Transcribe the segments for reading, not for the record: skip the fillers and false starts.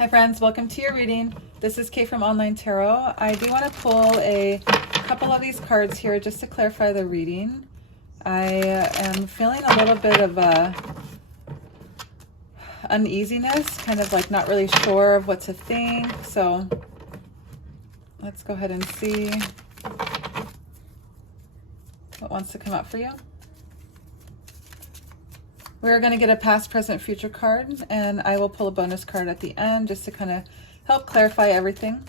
Hi friends, welcome to your reading. This is Kay from Online Tarot. I do want to pull a couple of these cards here just to clarify the reading. I am feeling a little bit of uneasiness, kind of like not really sure of what to think. So let's go ahead and see what wants to come up for you. We're going to get a past, present, future card, and I will pull a bonus card at the end just to kind of help clarify everything.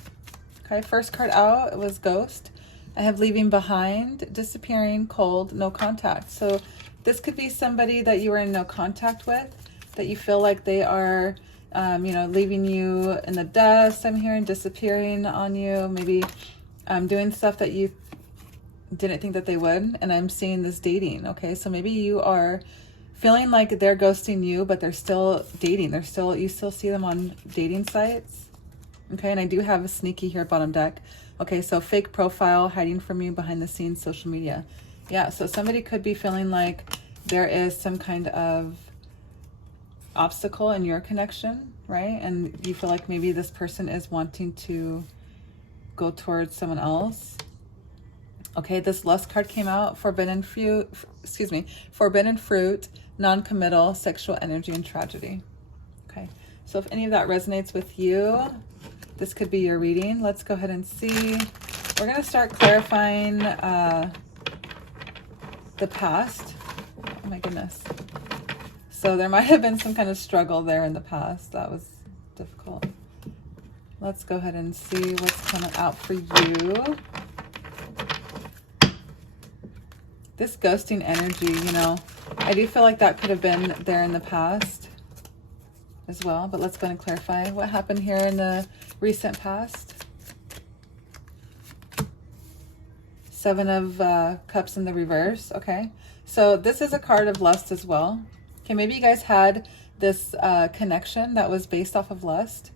Okay, first card out, it was Ghost. I have leaving behind, disappearing, cold, no contact. So this could be somebody that you were in no contact with, that you feel like they are, leaving you in the dust, I'm hearing, disappearing on you, maybe doing stuff that you didn't think that they would, and I'm seeing this dating, okay? So maybe you are feeling like they're ghosting you, but they're still dating. You still see them on dating sites. Okay, and I do have a sneaky here, bottom deck. Okay, so fake profile, hiding from you, behind the scenes, social media. Yeah, so somebody could be feeling like there is some kind of obstacle in your connection, right? And you feel like maybe this person is wanting to go towards someone else. Okay, this lust card came out, forbidden fruit, non-committal, sexual energy, and tragedy. Okay, so if any of that resonates with you, this could be your reading. Let's go ahead and see. We're going to start clarifying the past. Oh my goodness. So there might have been some kind of struggle there in the past. That was difficult. Let's go ahead and see what's coming out for you. This ghosting energy, I do feel like that could have been there in the past as well, but let's go and clarify what happened here in the recent past. Seven of Cups in the reverse. Okay, so this is a card of lust as well. Okay, maybe you guys had this connection that was based off of lust,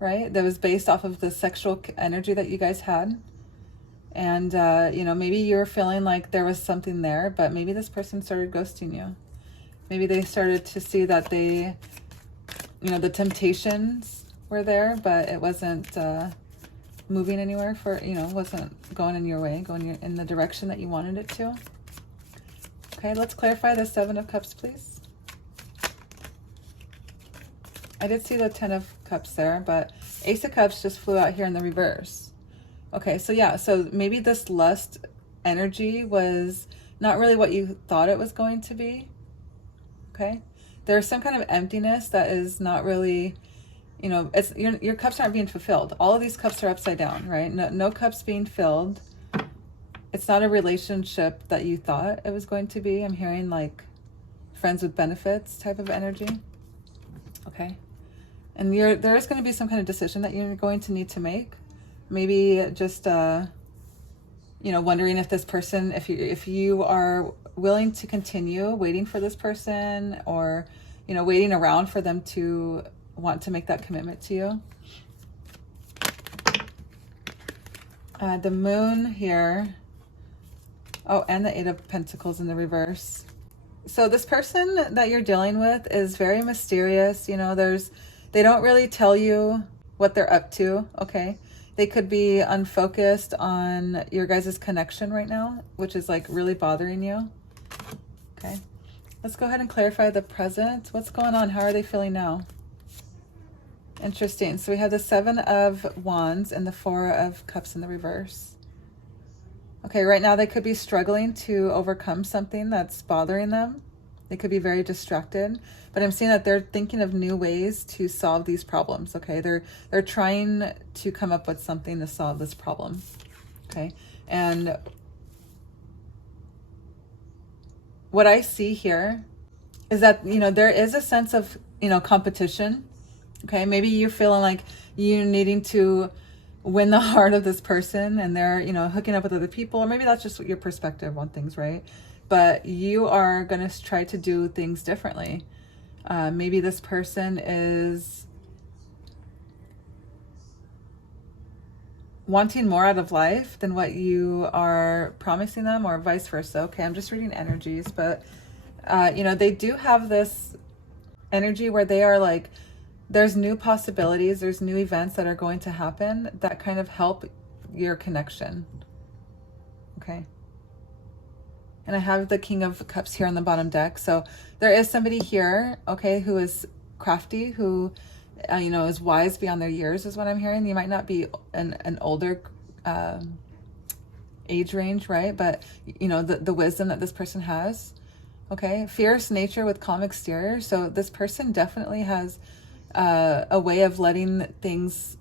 right? That was based off of the sexual energy that you guys had. And, maybe you were feeling like there was something there, but maybe this person started ghosting you. Maybe they started to see that they, the temptations were there, but it wasn't moving anywhere wasn't going in your way, in the direction that you wanted it to. Okay, let's clarify the Seven of Cups, please. I did see the Ten of Cups there, but Ace of Cups just flew out here in the reverse. Okay, so yeah, so maybe this lust energy was not really what you thought it was going to be. Okay, there's some kind of emptiness that is not really, it's your cups aren't being fulfilled. All of these cups are upside down, right? No cups being filled. It's not a relationship that you thought it was going to be. I'm hearing like friends with benefits type of energy. Okay, and there is going to be some kind of decision that you're going to need to make. Maybe just, wondering if this person, if you are willing to continue waiting for this person, or, waiting around for them to want to make that commitment to you. The Moon here. Oh, and the Eight of Pentacles in the reverse. So this person that you're dealing with is very mysterious. They don't really tell you what they're up to. Okay. They could be unfocused on your guys' connection right now, which is like really bothering you. Okay, let's go ahead and clarify the present. What's going on? How are they feeling now? Interesting. So we have the Seven of Wands and the Four of Cups in the reverse. Okay, right now they could be struggling to overcome something that's bothering them. They could be very distracted, but I'm seeing that they're thinking of new ways to solve these problems. Okay, they're trying to come up with something to solve this problem. Okay, and what I see here is that there is a sense of competition. Okay, maybe you're feeling like you're needing to win the heart of this person, and they're hooking up with other people, or maybe that's just your perspective on things, right? But you are going to try to do things differently. Maybe this person is wanting more out of life than what you are promising them, or vice versa. Okay, I'm just reading energies, but they do have this energy where they are like there's new possibilities, there's new events that are going to happen that kind of help your connection. Okay. And I have the King of Cups here on the bottom deck. So there is somebody here, okay, who is crafty, who, you know, is wise beyond their years is what I'm hearing. You might not be an older age range, right? But, you know, the wisdom that this person has, okay? Fierce nature with calm exterior. So this person definitely has a way of letting things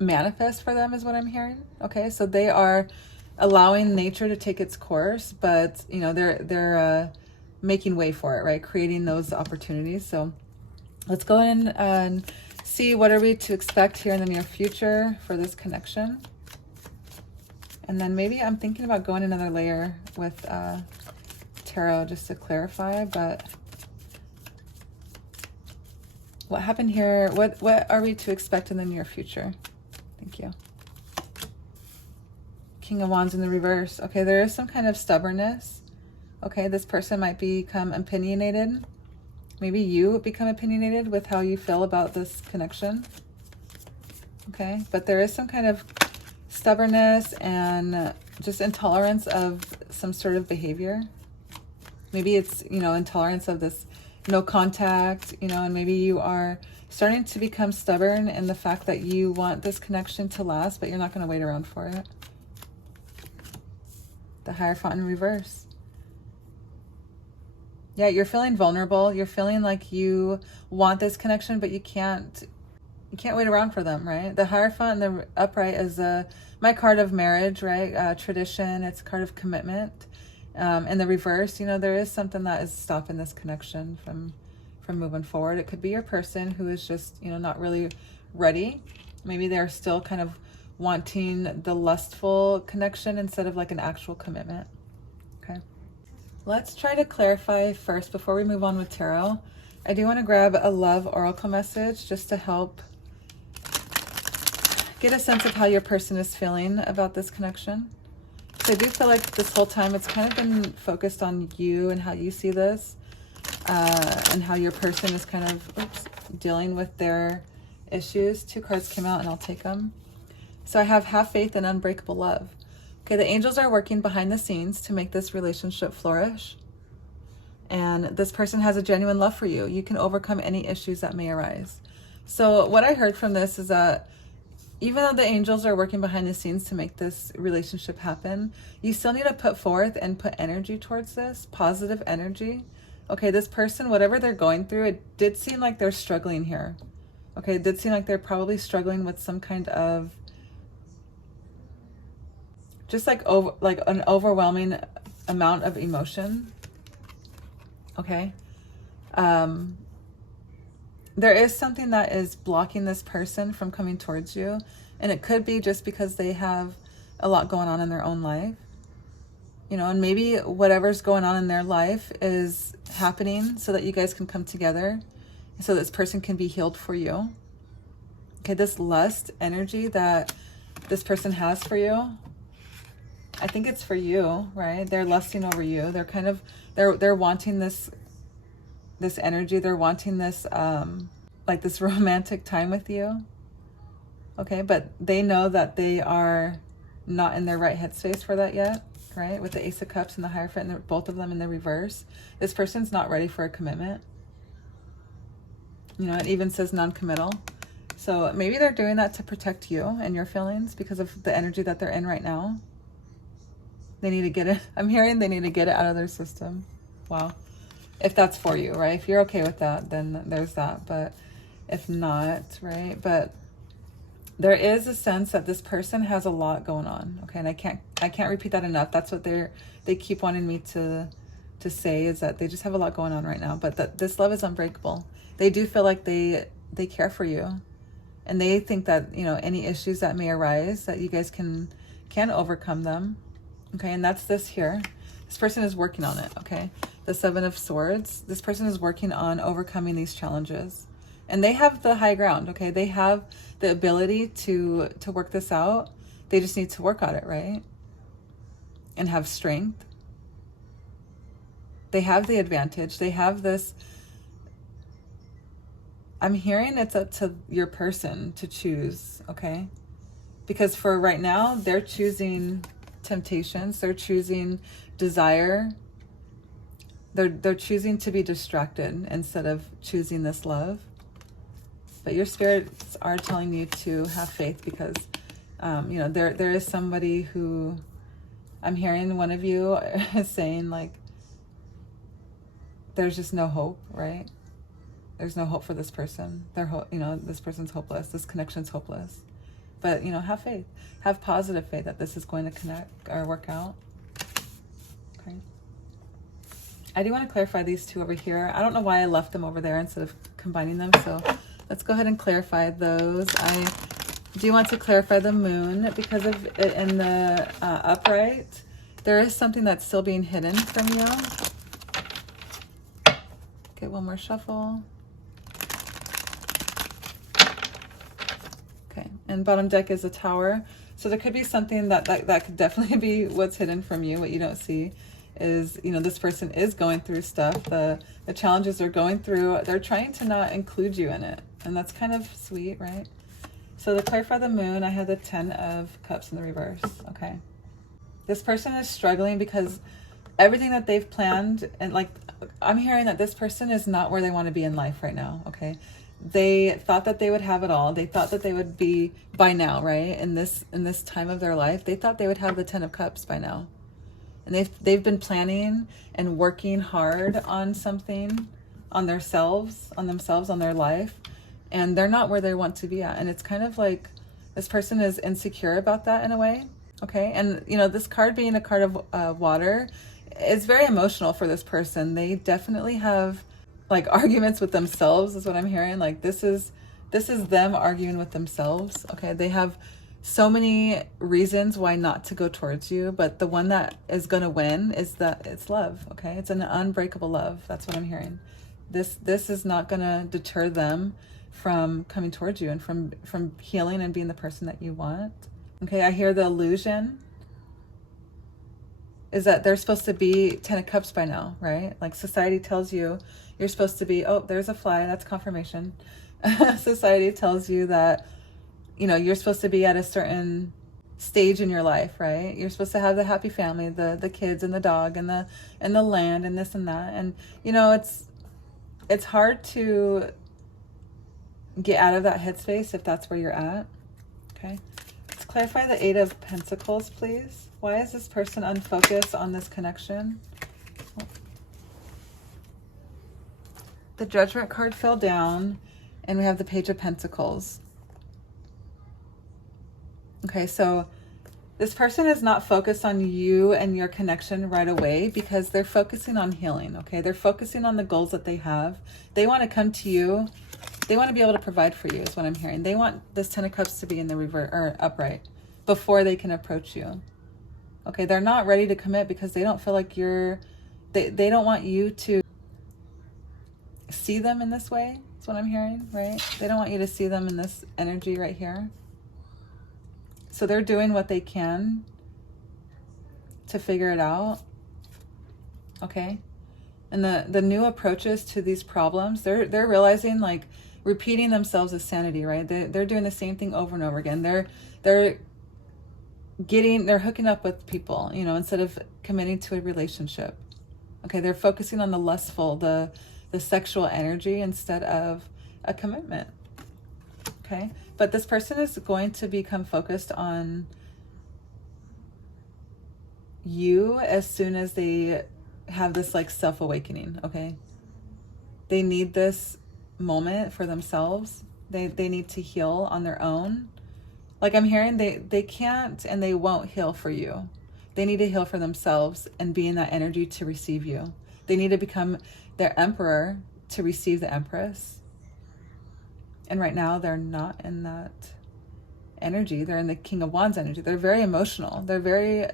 manifest for them is what I'm hearing, okay? So they are allowing nature to take its course, but, you know, they're making way for it, right? Creating those opportunities. So let's go in and see what are we to expect here in the near future for this connection. And then maybe I'm thinking about going another layer with tarot just to clarify, but what happened here? What are we to expect in the near future? Thank you. King of Wands in the reverse. Okay, there is some kind of stubbornness. Okay, this person might become opinionated. Maybe you become opinionated with how you feel about this connection. Okay, but there is some kind of stubbornness and just intolerance of some sort of behavior. Maybe it's, you know, intolerance of this no contact, you know, and maybe you are starting to become stubborn in the fact that you want this connection to last, but you're not going to wait around for it. The Hierophant in reverse. Yeah, you're feeling vulnerable. You're feeling like you want this connection, but you can't wait around for them, right? The Hierophant in the upright is my card of marriage, right? Tradition. It's a card of commitment. In the reverse, you know, there is something that is stopping this connection from moving forward. It could be your person who is just, you know, not really ready. Maybe they're still kind of wanting the lustful connection instead of like an actual commitment. Okay. Let's try to clarify first before we move on with tarot. I do want to grab a love oracle message just to help get a sense of how your person is feeling about this connection. So I do feel like this whole time it's kind of been focused on you and how you see this, and how your person is kind of dealing with their issues. 2 cards came out and I'll take them. So I have faith and unbreakable love. Okay, the angels are working behind the scenes to make this relationship flourish. And this person has a genuine love for you. You can overcome any issues that may arise. So what I heard from this is that even though the angels are working behind the scenes to make this relationship happen, you still need to put forth and put energy towards this, positive energy. Okay, this person, whatever they're going through, it did seem like they're struggling here. Okay, it did seem like they're probably struggling with some kind of just like an overwhelming amount of emotion. Okay. There is something that is blocking this person from coming towards you. And it could be just because they have a lot going on in their own life. You know, and maybe whatever's going on in their life is happening so that you guys can come together. So this person can be healed for you. Okay, this lust energy that this person has for you, I think it's for you, right? They're lusting over you. They're kind of, they're wanting this energy. They're wanting this, like this romantic time with you. Okay, but they know that they are not in their right headspace for that yet, right? With the Ace of Cups and the Hierophant, and both of them in the reverse. This person's not ready for a commitment. You know, it even says non-committal. So maybe they're doing that to protect you and your feelings because of the energy that they're in right now. They need to get it. I'm hearing they need to get it out of their system. Wow. If that's for you, right? If you're okay with that, then there's that. But if not, right? But there is a sense that this person has a lot going on. Okay, and I can't repeat that enough. That's what they keep wanting me to say, is that they just have a lot going on right now. But that this love is unbreakable. They do feel like they care for you, and they think that, you know, any issues that may arise, that you guys can overcome them. Okay, and that's this here. This person is working on it, okay? The 7 of Swords. This person is working on overcoming these challenges. And they have the high ground, okay? They have the ability to work this out. They just need to work on it, right? And have strength. They have the advantage. They have this I'm hearing it's up to your person to choose, okay? Because for right now, they're choosing temptations, they're choosing desire, they're choosing to be distracted instead of choosing this love. But your spirits are telling you to have faith because, you know, there is somebody who, I'm hearing one of you is saying like, there's just no hope, right? There's no hope for this person. You know, this person's hopeless. This connection's hopeless. But, you know, have faith. Have positive faith that this is going to connect or work out. Okay. I do want to clarify these two over here. I don't know why I left them over there instead of combining them. So let's go ahead and clarify those. I do want to clarify the moon because of it in the upright. There is something that's still being hidden from you. Get one more shuffle. Okay, and bottom deck is a tower. So there could be something that could definitely be what's hidden from you. What you don't see is, you know, this person is going through stuff. The challenges they're going through, they're trying to not include you in it. And that's kind of sweet, right? So to clarify the moon, I have the 10 of Cups in the reverse. Okay. This person is struggling because everything that they've planned, and like, I'm hearing that this person is not where they want to be in life right now, okay? They thought that they would have it all. They thought that they would be by now, right? In this time of their life, they thought they would have the 10 of Cups by now. And they've been planning and working hard on something, on themselves, on their life, and they're not where they want to be at. And it's kind of like this person is insecure about that in a way, okay? And, you know, this card being a card of water, it's very emotional for this person. They definitely have like arguments with themselves is what I'm hearing. Like this is them arguing with themselves. Okay. They have so many reasons why not to go towards you, but the one that is going to win is that it's love. Okay. It's an unbreakable love. That's what I'm hearing. This is not going to deter them from coming towards you and from healing and being the person that you want. Okay. I hear the illusion is that they're supposed to be 10 of Cups by now, right? Like society tells you you're supposed to be, oh, there's a fly, that's confirmation. Society tells you that, you know, you're supposed to be at a certain stage in your life, right? You're supposed to have the happy family, the kids and the dog and the land and this and that. And, you know, it's hard to get out of that headspace if that's where you're at, okay? Let's clarify the 8 of Pentacles, please. Why is this person unfocused on this connection? The Judgment card fell down, and we have the Page of Pentacles. Okay, so this person is not focused on you and your connection right away because they're focusing on healing, okay? They're focusing on the goals that they have. They want to come to you. They want to be able to provide for you is what I'm hearing. They want this 10 of Cups to be in the reverse or upright before they can approach you. Okay, they're not ready to commit because they don't feel like they don't want you to see them in this way. That's what I'm hearing, right? They don't want you to see them in this energy right here. So they're doing what they can to figure it out. Okay. And the new approaches to these problems, they're realizing like repeating themselves is sanity, right? They're doing the same thing over and over again. They're hooking up with people, you know, instead of committing to a relationship. Okay, they're focusing on the lustful, the sexual energy instead of a commitment. Okay, but this person is going to become focused on you as soon as they have this like self-awakening. Okay, they need this moment for themselves. They need to heal on their own. Like I'm hearing they can't and they won't heal for you. They need to heal for themselves and be in that energy to receive you. They need to become their emperor to receive the empress. And right now they're not in that energy. They're in the King of Wands energy. They're very emotional. They're very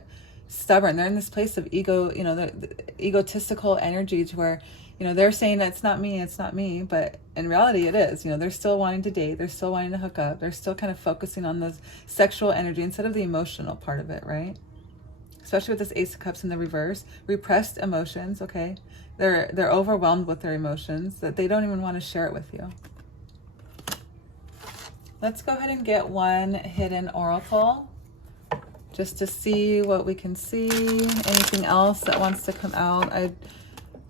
stubborn. They're in this place of ego, you know, the egotistical energy to where, you know, they're saying that it's not me, but in reality it is. You know, they're still wanting to date, they're still wanting to hook up, they're still kind of focusing on the sexual energy instead of the emotional part of it, right? Especially with this Ace of Cups in the reverse, repressed emotions, okay? They're overwhelmed with their emotions that they don't even want to share it with you. Let's go ahead and get one hidden oracle just to see what we can see. Anything else that wants to come out?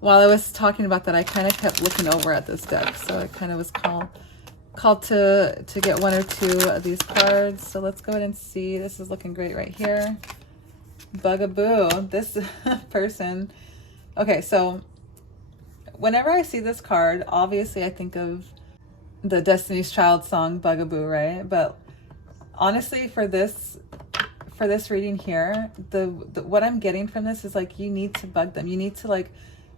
While I was talking about that, I kind of kept looking over at this deck, so I kind of was called to get one or two of these cards. So let's go ahead and see. This is looking great right here. Bugaboo. This person. Okay, so whenever I see this card, obviously I think of the Destiny's Child song Bugaboo, right? But honestly, for this reading here, the what I'm getting from this is like, you need to bug them. You need to like,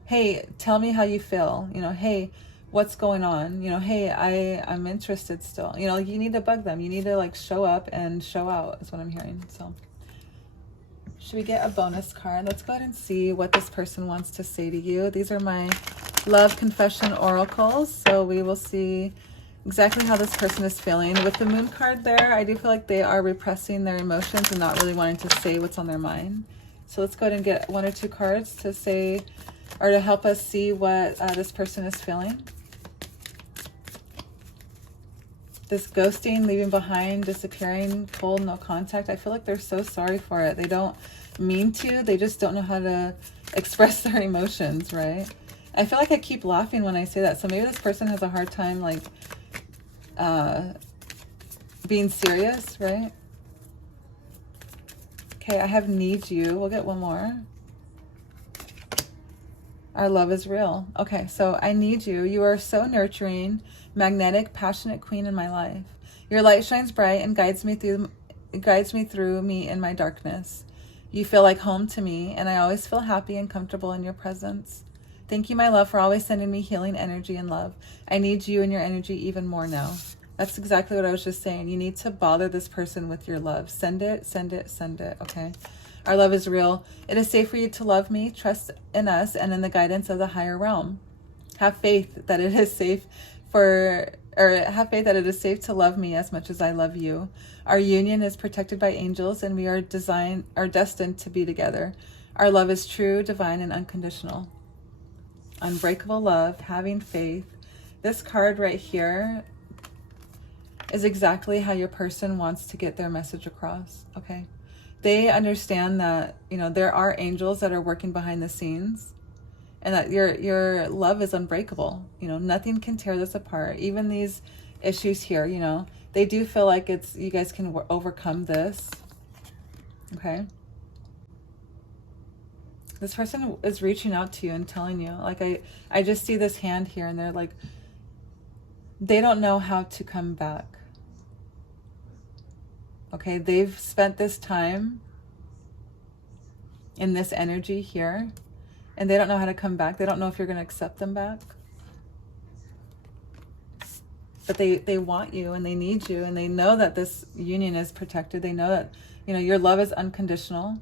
hey, tell me how you feel. You know, hey, what's going on? You know, hey, I'm interested still. You know, like, you need to bug them. You need to like show up and show out is what I'm hearing. So should we get a bonus card? Let's go ahead and see what this person wants to say to you. These are my love confession oracles. So we will see exactly how this person is feeling. With the moon card there, I do feel like they are repressing their emotions and not really wanting to say what's on their mind. So let's go ahead and get one or two cards to say, or to help us see what this person is feeling. This ghosting, leaving behind, disappearing, cold, no contact. I feel like they're so sorry for it. They don't mean to. They just don't know how to express their emotions, right? I feel like I keep laughing when I say that. So maybe this person has a hard time like being serious, right? Okay, I have need you. We'll get one more. Our love is real. Okay, so I need you. You are so nurturing, magnetic, passionate queen in my life. Your light shines bright and guides me through me in my darkness. You feel like home to me, and I always feel happy and comfortable in your presence. Thank you, my love, for always sending me healing energy and love. I need you and your energy even more now. That's exactly what I was just saying. You need to bother this person with your love. Send it, send it, send it, okay? Our love is real. It is safe for you to love me, trust in us, and in the guidance of the higher realm. Have faith that it is safe to love me as much as I love you. Our union is protected by angels, and we are destined to be together. Our love is true, divine, and unconditional. Unbreakable love, having faith. This card right here is exactly how your person wants to get their message across, okay? They understand that, you know, there are angels that are working behind the scenes, and that your love is unbreakable. You know, nothing can tear this apart. Even these issues here, you know, they do feel like you guys can overcome this, okay? This person is reaching out to you and telling you, like, I just see this hand here, and they're like, they don't know how to come back. Okay, they've spent this time in this energy here, and they don't know how to come back. They don't know if you're going to accept them back. But they want you, and they need you, and they know that this union is protected. They know that, you know, your love is unconditional.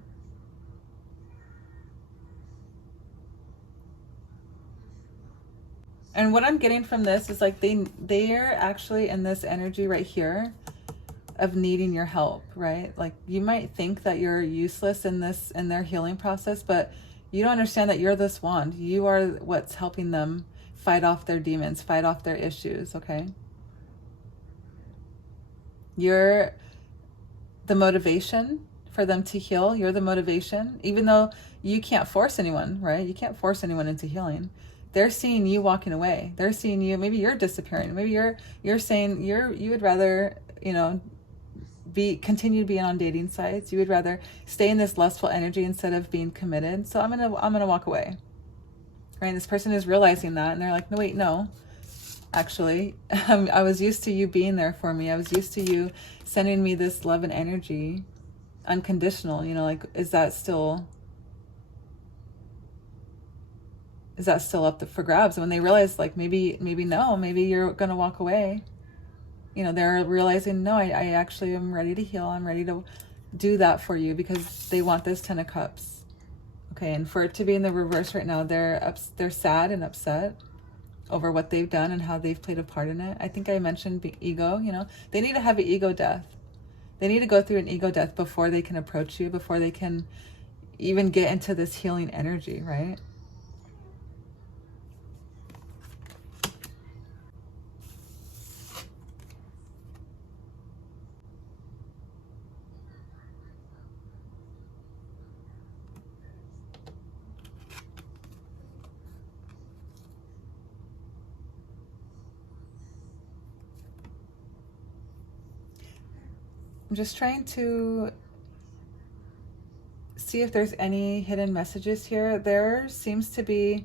And what I'm getting from this is like they are actually in this energy right here of needing your help, right? Like, you might think that you're useless in their healing process, but you don't understand that you're this wand. You are what's helping them fight off their demons, fight off their issues, okay? You're the motivation for them to heal. You're the motivation, even though you can't force anyone, right? You can't force anyone into healing. They're seeing you walking away. They're seeing you, maybe you're disappearing. Maybe you're saying you would rather, you know, continue being on dating sites. You would rather stay in this lustful energy instead of being committed. So I'm gonna walk away. Right? And this person is realizing that, and they're like, no, actually, I was used to you being there for me. I was used to you sending me this love and energy, unconditional. You know, like, is that still up for grabs? And when they realize, like, maybe no, maybe you're gonna walk away. You know, they're realizing, no, I actually am ready to heal. I'm ready to do that for you, because they want this 10 of Cups. Okay, and for it to be in the reverse right now, they're sad and upset over what they've done and how they've played a part in it. I think I mentioned ego, you know. They need to have an ego death. They need to go through an ego death before they can approach you, before they can even get into this healing energy, right? I'm just trying to see if there's any hidden messages here. There seems to be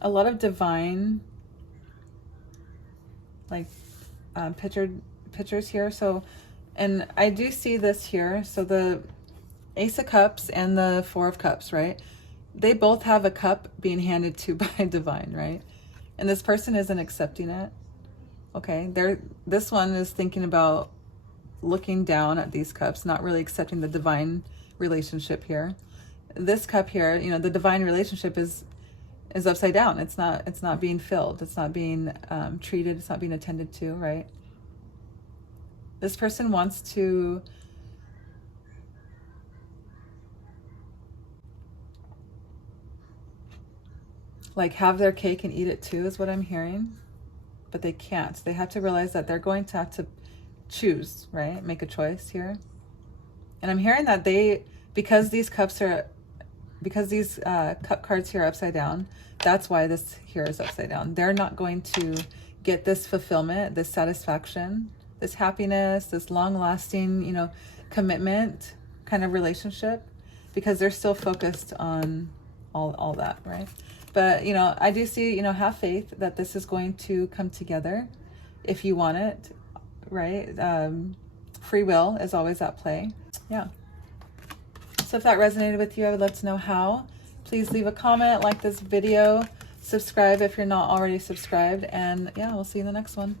a lot of divine, like pictures here. So, and I do see this here. So the Ace of Cups and the Four of Cups, right? They both have a cup being handed to by divine, right? And this person isn't accepting it. Okay, this one is thinking about looking down at these cups, not really accepting the divine relationship here. This cup here, you know, the divine relationship is upside down. It's not being filled. It's not being treated. It's not being attended to, right? This person wants to like have their cake and eat it too, is what I'm hearing. But they can't. They have to realize that they're going to have to choose, right? Make a choice here. And I'm hearing that because these cup cards here are upside down, that's why this here is upside down. They're not going to get this fulfillment, this satisfaction, this happiness, this long-lasting, you know, commitment kind of relationship, because they're still focused on all that, right? But, you know, I do see, you know, have faith that this is going to come together if you want it, right? Free will is always at play. Yeah. So if that resonated with you, I would love to know how. Please leave a comment, like this video, subscribe if you're not already subscribed, and yeah, we'll see you in the next one.